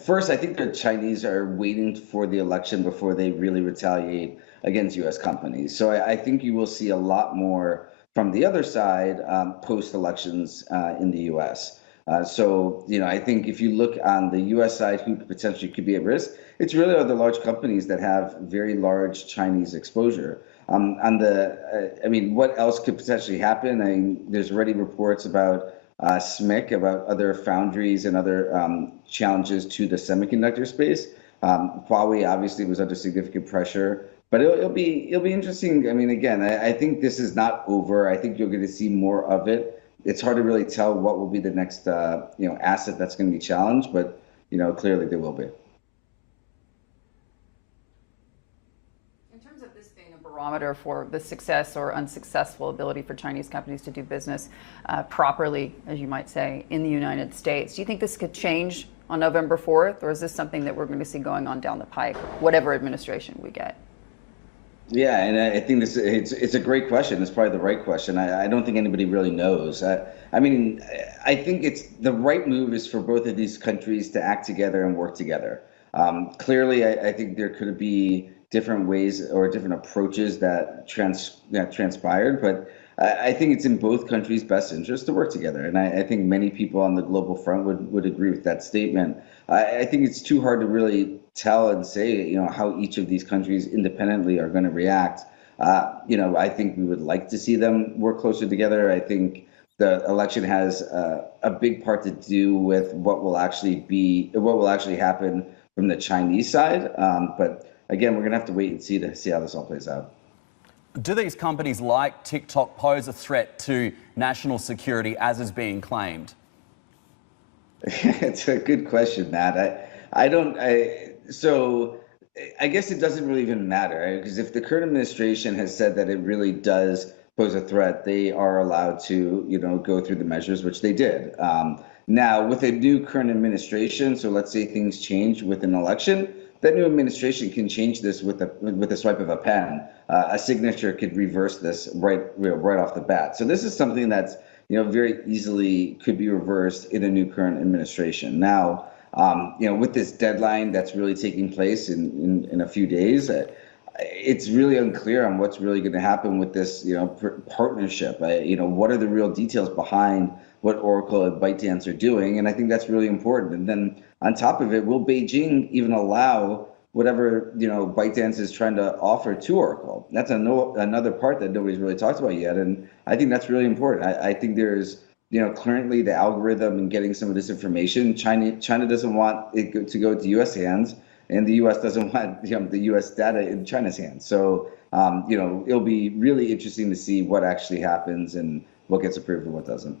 first, I think the Chinese are waiting for the election before they really retaliate against U.S. companies. So I think you will see a lot more from the other side post-elections in the U.S. So, I think if you look on the U.S. side, who potentially could be at risk, it's really other large companies that have very large Chinese exposure. I mean, what else could potentially happen? I mean, there's already reports about SMIC, about other foundries and other challenges to the semiconductor space. Huawei obviously was under significant pressure, but it'll be interesting. I mean, again, I think this is not over. I think you're going to see more of it. It's hard to really tell what will be the next asset that's going to be challenged, but clearly there will be. In terms of this being a barometer for the success or unsuccessful ability for Chinese companies to do business properly, as you might say, in the United States, do you think this could change on November 4th, or is this something that we're going to see going on down the pike, whatever administration we get? Yeah, and I think it's a great question. It's probably the right question. I don't think anybody really knows. I mean, I think it's the right move is for both of these countries to act together and work together. Clearly, I think there could be different ways or different approaches that transpired, but I think it's in both countries' best interest to work together. And I think many people on the global front would agree with that statement. I think it's too hard to really tell and say, how each of these countries independently are going to react. I think we would like to see them work closer together. I think the election has a big part to do with what will actually happen from the Chinese side. But again, we're going to have to wait and see how this all plays out. Do these companies like TikTok pose a threat to national security as is being claimed? It's a good question, Matt. So I guess it doesn't really even matter, right? Because if the current administration has said that it really does pose a threat, they are allowed to, go through the measures, which they did. Now, with a new current administration, so let's say things change with an election, that new administration can change this with a swipe of a pen. A signature could reverse this right off the bat. So this is something that's very easily could be reversed in a new current administration. Now, with this deadline that's really taking place in a few days, it's really unclear on what's really going to happen with this partnership. What are the real details behind what Oracle and ByteDance are doing? And I think that's really important. And then on top of it, will Beijing even allow whatever ByteDance is trying to offer to Oracle? That's another part that nobody's really talked about yet, and I think that's really important. I think there's currently the algorithm and getting some of this information. China doesn't want it to go to U.S. hands, and the U.S. doesn't want the U.S. data in China's hands. So it'll be really interesting to see what actually happens and what gets approved and what doesn't.